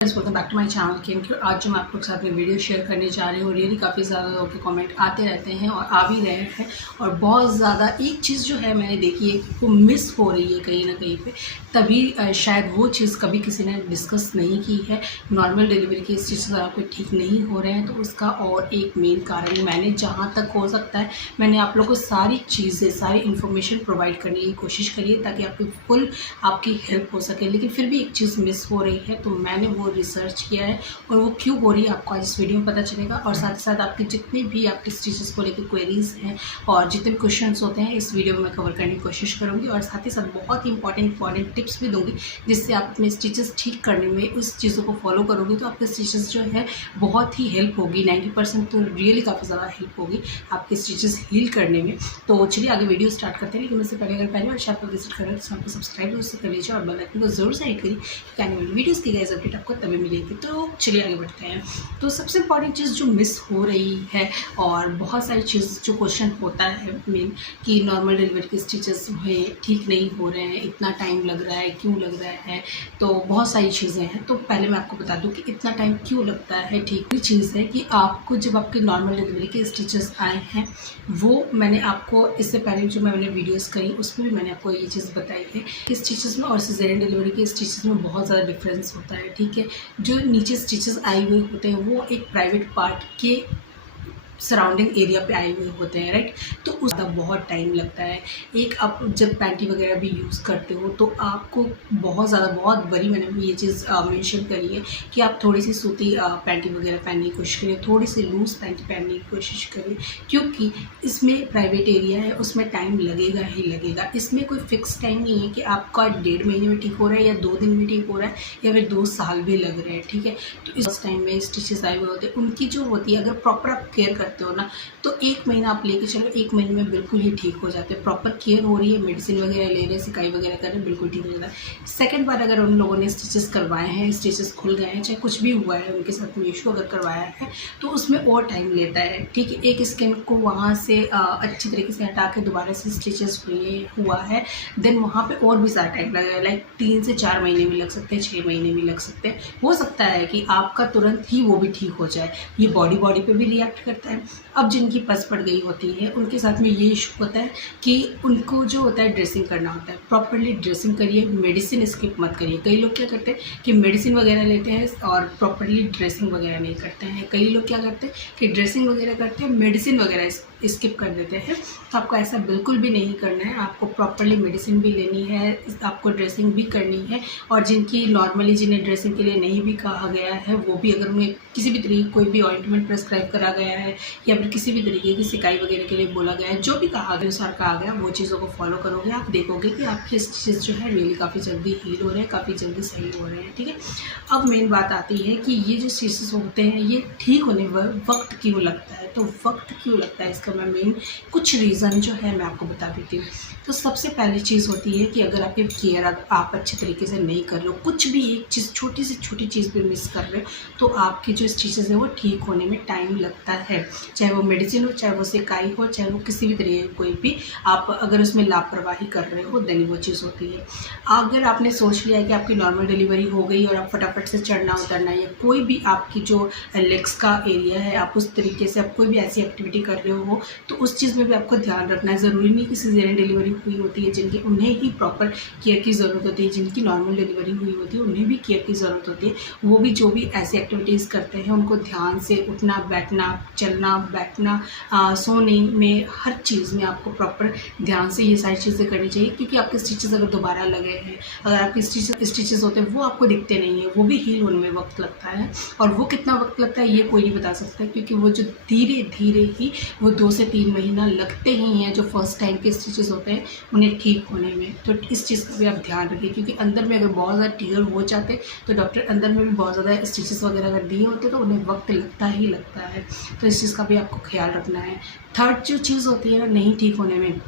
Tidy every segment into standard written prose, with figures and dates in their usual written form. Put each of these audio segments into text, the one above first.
Welcome back to my channel केम क्यों। आज जो मैं आप लोग के साथ में वीडियो शेयर करने जा रही हूँ, रियली काफ़ी ज़्यादा लोगों के कमेंट आते रहते हैं और आ भी रहे हैं। और बहुत ज़्यादा एक चीज़ जो है मैंने देखी है वो मिस हो रही है कहीं ना कहीं पे, तभी शायद वो चीज़ कभी किसी ने डिस्कस नहीं की है। नॉर्मल डिलीवरी के स्टिचेस अगर आपको ठीक नहीं हो रहे हैं तो उसका और एक मेन कारण मैंने जहाँ तक हो सकता है मैंने आप लोगों को सारी चीज़ें सारी इन्फॉर्मेशन प्रोवाइड करने की कोशिश करी है ताकि आपकी फुल आपकी हेल्प हो सके। लेकिन फिर भी एक चीज़ मिस हो रही है तो मैंने वो रिसर्च किया है और वो क्यों हो रही है आपको आज इस वीडियो में पता चलेगा। और साथ ही साथ आपके जितने भी आपके स्टिचेस को लेकर क्वेरीज हैं और जितने भी क्वेश्चंस होते हैं इस वीडियो में मैं कवर करने की कोशिश करूँगी। और साथ ही साथ बहुत ही इंपॉर्टेंट टिप्स भी दूंगी जिससे आप अपने स्टिचेस ठीक करने में उस चीज़ों को फॉलो करोगे तो आपके स्टिचेस जो है बहुत ही हेल्प होगी। 90% तो रियली काफ़ी ज़्यादा हेल्प होगी आपके स्टिचेस हील करने में। तो चलिए आगे वीडियो स्टार्ट करते हैं। लेकिन उससे पहले अगर पहले बार चैनल पर विजिट करें तो चैनल को सब्सक्राइब उससे कर लीजिए और बेल आइकन को जरूर से हिट करिए कि आने वाली वीडियोज़ की गाइस अपडेट आपको तभी मिलेगी। तो चलिए आगे बढ़ते हैं। तो सबसे इंपॉर्टेंट चीज़ जो मिस हो रही है और बहुत सारी चीज़ जो क्वेश्चन होता है मेन कि नॉर्मल डिलीवरी के स्टिचेस है ठीक नहीं हो रहे हैं, इतना टाइम लग रहा है, क्यों लग रहा है। तो बहुत सारी चीज़ें हैं। तो पहले मैं आपको बता दूं कि इतना टाइम क्यों लगता है। ठीक ही चीज़ है कि आपको जब आपके नॉर्मल डिलीवरी के स्टिचेस आए हैं वो मैंने आपको इससे पहले जो मैंने वीडियोस करी उसमें भी मैंने आपको ये चीज़ बताई है कि स्टिचेस में और सिजेरियन डिलीवरी के स्टिचेस में बहुत ज़्यादा डिफरेंस होता है। ठीक है, जो नीचे स्टिचेस आए हुए होते हैं वो एक प्राइवेट पार्ट के सराउंडिंग एरिया पे आए हुए होते हैं, राइट। तो उसका बहुत टाइम लगता है। एक आप जब पैंटी वगैरह भी यूज़ करते हो तो आपको बहुत ज़्यादा बहुत बड़ी मैंने भी ये चीज़ मेंशन करी है कि आप थोड़ी सी सूती पैंटी वगैरह पहनने की कोशिश करिए, थोड़ी सी लूज़ पैंटी पहनने की कोशिश करिए क्योंकि इसमें प्राइवेट एरिया है, उसमें टाइम लगेगा ही लगेगा। इसमें कोई फिक्स टाइम नहीं है कि आपका 1.5 महीने में ठीक हो रहा है या 2 दिन में ठीक हो रहा है या फिर 2 साल भी लग रहे हैं। ठीक है, तो इस टाइम में स्टिचेस आए हुए होते हैं उनकी जो होती है अगर प्रॉपर आप केयर करते हो ना तो 1 महीना आप लेके चलो, 1 महीने में बिल्कुल ही ठीक हो जाते हैं। प्रॉपर केयर हो रही है, मेडिसिन वगैरह ले रहे हैं, सिकाई वगैरह कर रहे हैं, बिल्कुल ठीक हो जाता है। सेकंड बार अगर उन लोगों ने स्टिचेस करवाए हैं, स्टिचेस खुल गए हैं, चाहे कुछ भी हुआ है उनके साथ में इशू अगर करवाया है तो उसमें और टाइम लेता है। ठीक है, एक स्किन को वहाँ से अच्छी तरीके से हटा के दोबारा से स्टिचेस हुआ है देन वहाँ पर और भी ज़्यादा टाइम लगेगा। लाइक 3 से 4 महीने भी लग सकते हैं, 6 महीने भी लग सकते हैं। हो सकता है कि आपका तुरंत ही वो भी ठीक हो जाए। ये बॉडी पे भी रिएक्ट करता है। अब जिनकी पस पड़ गई होती है उनके साथ में ये इशू होता है कि उनको जो होता है ड्रेसिंग करना होता है। प्रॉपरली ड्रेसिंग करिए, मेडिसिन स्किप मत करिए। कई लोग क्या करते हैं कि मेडिसिन वगैरह लेते हैं और प्रॉपरली ड्रेसिंग वगैरह नहीं करते हैं। कई लोग क्या करते हैं कि ड्रेसिंग वगैरह करते हैं, मेडिसिन वगैरह स्किप कर देते हैं। तो आपको ऐसा बिल्कुल भी नहीं करना है। आपको प्रॉपरली मेडिसिन भी लेनी है, आपको ड्रेसिंग भी करनी है। और जिनकी नॉर्मली जिन्हें ड्रेसिंग के लिए नहीं भी कहा गया है वो भी अगर उन्हें किसी भी तरीके कोई भी ऑइंटमेंट प्रेस्क्राइब करा गया है या फिर किसी भी तरीके की सिकाई वगैरह के लिए बोला गया है, जो भी कहा गया अनुसार कहा गया वो चीज़ों को फॉलो करोगे आप देखोगे कि आपके स्टिचेस जो है रियली काफ़ी जल्दी हील हो रहे हैं, काफ़ी जल्दी सही हो रहे हैं। ठीक है, अब मेन बात आती है कि ये जो स्टिचेस होते हैं ये ठीक होने में वक्त क्यों लगता है। तो वक्त क्यों लगता है इसका मैं मेन कुछ रीज़न जो है मैं आपको बता देती हूँ। तो सबसे पहली चीज़ होती है कि अगर आपकी केयर आप अच्छे तरीके से नहीं कर रहे हो, कुछ भी एक चीज़ छोटी से छोटी चीज़ पे मिस कर रहे हो तो आपकी जो स्टिचेस है वो ठीक होने में टाइम लगता है। चाहे वो मेडिसिन हो, चाहे वो सिकाई हो, चाहे वो किसी भी तरीके कोई भी आप अगर उसमें लापरवाही कर रहे हो देन वो चीज़ होती है। अगर आपने सोच लिया है कि आपकी नॉर्मल डिलीवरी हो गई और आप फटाफट से चढ़ना उतरना या कोई भी आपकी जो लेग्स का एरिया है आप उस तरीके से आप कोई भी ऐसी एक्टिविटी कर रहे हो तो उस चीज़ में भी आपको ध्यान रखना है। ज़रूरी नहीं कि सिजेरियन डिलीवरी हुई होती है जिनकी उन्हें ही प्रॉपर केयर की ज़रूरत होती है, जिनकी नॉर्मल डिलीवरी हुई होती है उन्हें भी केयर की ज़रूरत होती है। वो भी जो भी ऐसी एक्टिविटीज़ करते हैं उनको ध्यान से उठना बैठना, चलना बैठना, सोने में, हर चीज़ में आपको प्रॉपर ध्यान से ये सारी चीज़ें करनी चाहिए क्योंकि आपके स्टिचेस अगर दोबारा लगे हैं, अगर आपके स्टिचेस होते हैं वो आपको दिखते नहीं है, वो भी हील होने में वक्त लगता है। और वो कितना वक्त लगता है ये कोई नहीं बता सकता क्योंकि वो जो धीरे धीरे ही वो 2 से 3 महीना लगते ही हैं जो फर्स्ट टाइम के स्टिचेस होते हैं उन्हें ठीक होने में। तो इस चीज़ का भी आप ध्यान रखिए क्योंकि अंदर में अगर बहुत ज़्यादा टीयर हो जाते तो डॉक्टर अंदर में भी बहुत ज़्यादा स्टिचेस वगैरह अगर दिए होते तो उन्हें वक्त लगता ही लगता है। तो इस चीज़ का भी आपको ख्याल रखना है। थर्ड जो चीज़ होती है नहीं ठीक होने में,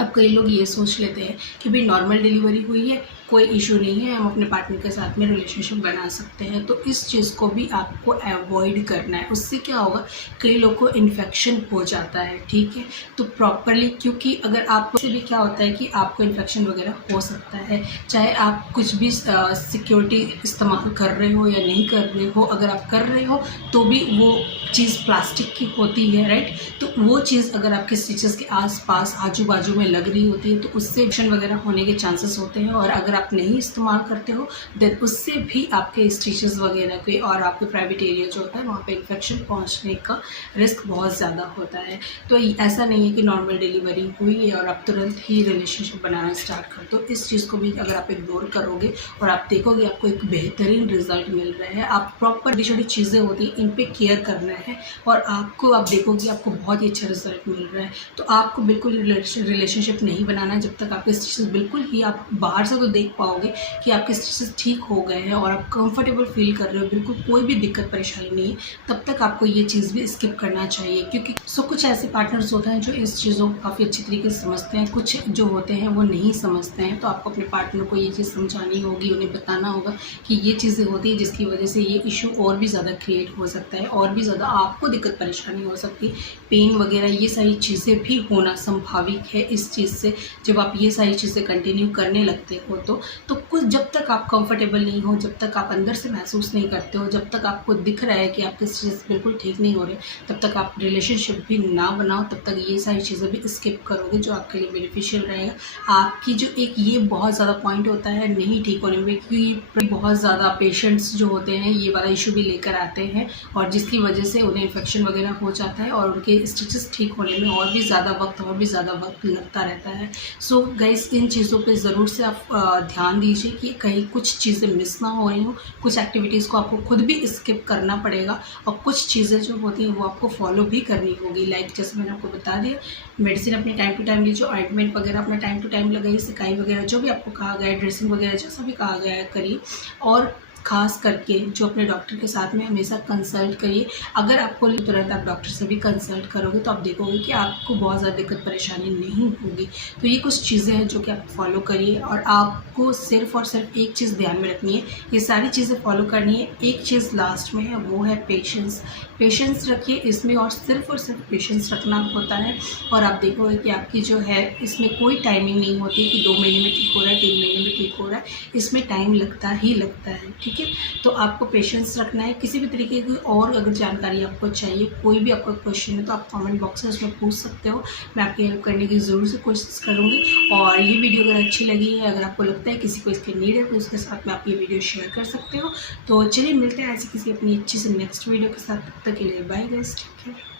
अब कई लोग ये सोच लेते हैं कि भाई नॉर्मल डिलीवरी हुई है कोई इशू नहीं है, हम अपने पार्टनर के साथ में रिलेशनशिप बना सकते हैं। तो इस चीज़ को भी आपको अवॉइड करना है। उससे क्या होगा, कई लोगों को इन्फेक्शन हो जाता है, ठीक है। तो प्रॉपरली, क्योंकि अगर आप से भी क्या होता है कि आपको इन्फेक्शन वगैरह हो सकता है, चाहे आप कुछ भी सिक्योरिटी इस्तेमाल कर रहे हो या नहीं कर रहे हो। अगर आप कर रहे हो तो भी वो चीज़ प्लास्टिक की होती है, राइट। तो वो चीज़ अगर आपके स्टिचेस के आसपास आजू बाजू में लग रही होती है तो उससे इन्फेक्शन वगैरह होने के चांसेस होते हैं। और अगर आप नहीं इस्तेमाल करते हो देन उससे भी आपके स्टिचेस वगैरह के और आपके प्राइवेट एरिया जो होता है वहाँ पे इन्फेक्शन पहुँचने का रिस्क बहुत ज़्यादा होता है। तो ऐसा नहीं है कि नॉर्मल डिलीवरी हुई है और आप तुरंत ही रिलेशनशिप बनाना स्टार्ट कर दो। इस चीज़ को भी अगर आप इग्नोर करोगे और आप देखोगे आपको एक बेहतरीन रिजल्ट मिल रहा है। आप प्रॉपर छोटी छोटी चीज़ें होती हैं इन पे केयर करना है और आपको आप देखोगे आपको बहुत ही अच्छा रिजल्ट मिल रहा है। तो आपको बिल्कुल रिलेशनशिप नहीं बनाना जब तक आपके स्टिचेस बिल्कुल ही, आप बाहर से तो देख पाओगे कि आपके स्टिचेस ठीक हो गए हैं और आप कंफर्टेबल फील कर रहे हो, बिल्कुल कोई भी दिक्कत परेशानी नहीं है, तब तक आपको ये चीज़ भी स्किप करना चाहिए। क्योंकि कुछ ऐसे पार्टनर्स होते हैं जो इस चीज़ों को काफ़ी अच्छी तरीके से समझते हैं, कुछ जो होते हैं वो नहीं समझते हैं। तो आपको अपने पार्टनर को ये चीज़ समझानी होगी, उन्हें बताना होगा कि ये चीज़ें होती है जिसकी वजह से ये इशू और भी ज़्यादा क्रिएट हो सकता है, और भी ज़्यादा आपको दिक्कत परेशानी हो सकती है, पेन वगैरह ये सारी चीज़ें भी होना संभाविक है इस चीज़ से। जब आप ये सारी चीज़ें कंटिन्यू करने लगते हो तो कुछ, जब तक आप कंफर्टेबल नहीं हो, जब तक आप अंदर से महसूस नहीं करते हो, जब तक आपको दिख रहा है कि आपके स्टिचेस बिल्कुल ठीक नहीं हो रहे, तब तक आप रिलेशनशिप भी ना बनाओ, तब तक ये सारी चीज़ें भी स्किप करोगे जो आपके लिए बेनिफिशियल रहेगा। आपकी जो एक ये बहुत ज़्यादा पॉइंट होता है नहीं ठीक होने में, क्योंकि बहुत ज़्यादा पेशेंट्स जो होते हैं ये वाला इशू भी लेकर आते हैं और जिसकी वजह से उन्हें इन्फेक्शन वगैरह हो जाता है और उनके स्टिचेस ठीक होने में और भी ज़्यादा वक्त लगता रहता है। सो गाइस, इन चीज़ों पे ज़रूर से आप ध्यान दीजिए कि कहीं कुछ चीज़ें मिस ना हो रही हो। कुछ एक्टिविटीज़ को आपको खुद भी स्किप करना पड़ेगा और कुछ चीज़ें जो होती हैं वो आपको फॉलो भी करनी होगी। लाइक जैसे मैंने आपको बता दिया, मेडिसिन अपने टाइम टू टाइम लीजिए, ऑइंटमेंट वगैरह अपना टाइम टू टाइम लगाइए, सिकाई वगैरह जो भी आपको कहा गया है, ड्रेसिंग वगैरह जैसा भी कहा गया है करिए। और खास करके जो अपने डॉक्टर के साथ में हमेशा कंसल्ट करिए। अगर आपको तुरंत आप डॉक्टर से भी कंसल्ट करोगे तो आप देखोगे कि आपको बहुत ज़्यादा दिक्कत परेशानी नहीं होगी। तो ये कुछ चीज़ें हैं जो कि आप फॉलो करिए और आपको सिर्फ़ और सिर्फ एक चीज़ ध्यान में रखनी है, ये सारी चीज़ें फॉलो करनी है। एक चीज़ लास्ट में है, वो है पेशेंस। पेशेंस रखिए इसमें, और सिर्फ पेशेंस रखना होता है। और आप देखोगे कि आपकी जो है इसमें कोई टाइमिंग नहीं होती कि 2 महीने में ठीक हो रहा है, 3 महीने में ठीक हो रहा है, इसमें टाइम लगता ही लगता है, ठीक है। तो आपको पेशेंस रखना है। किसी भी तरीके की और अगर जानकारी आपको चाहिए, कोई भी आपका क्वेश्चन है तो आप कमेंट बॉक्स में उसमें पूछ सकते हो, मैं आपकी हेल्प करने की ज़रूर से कोशिश करूँगी। और ये वीडियो अगर अच्छी लगी है, अगर आपको लगता है किसी को इसकी नीड है तो उसके साथ में आप ये वीडियो शेयर कर सकते हो। तो चलिए मिलते हैं ऐसी किसी अपनी अच्छी से नेक्स्ट वीडियो के साथ। तब तक के लिए बाय गाइस, टेक केयर।